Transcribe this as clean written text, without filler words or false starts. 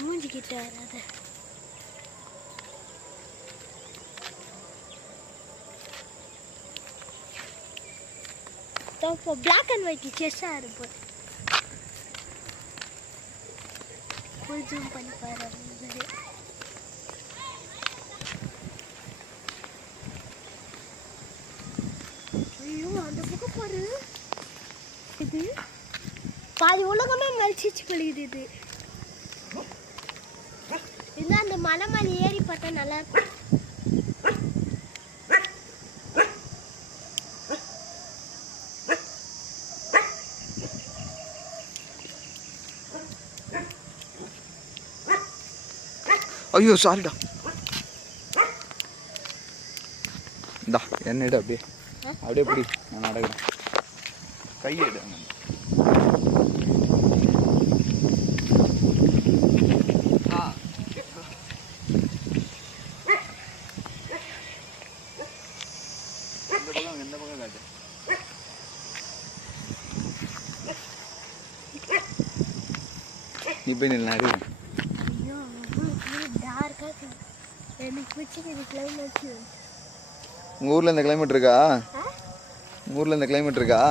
மூஞ்சி கிட்ட வராத. இப்போ பிளாக் அண்ட் ஒயிட் செஸ்ஸாக இருப்போம். ஃபுல் ஜூம் பண்ணி பாரு. ஐயோ அந்த பக்கம் பாரு. இது பாதி உலகமே மலிச்சிச்சு கழியுது. இது இன்னும் அந்த மலை மேலே ஏறி பார்த்தா நல்லா இருக்கும். ஐயோ சாரிடா. இந்தா என்னிட அப்படியே அப்படியே பிடி, நான் நடக்கிறேன். கையெடு. எந்த பக்கம் காட்டு. நீ போய் நின்று அறிவு. உங்கள் ஊரில் இந்த கிளைமேட் இருக்கா? உங்கள் ஊரில் இந்த கிளைமேட் இருக்கா?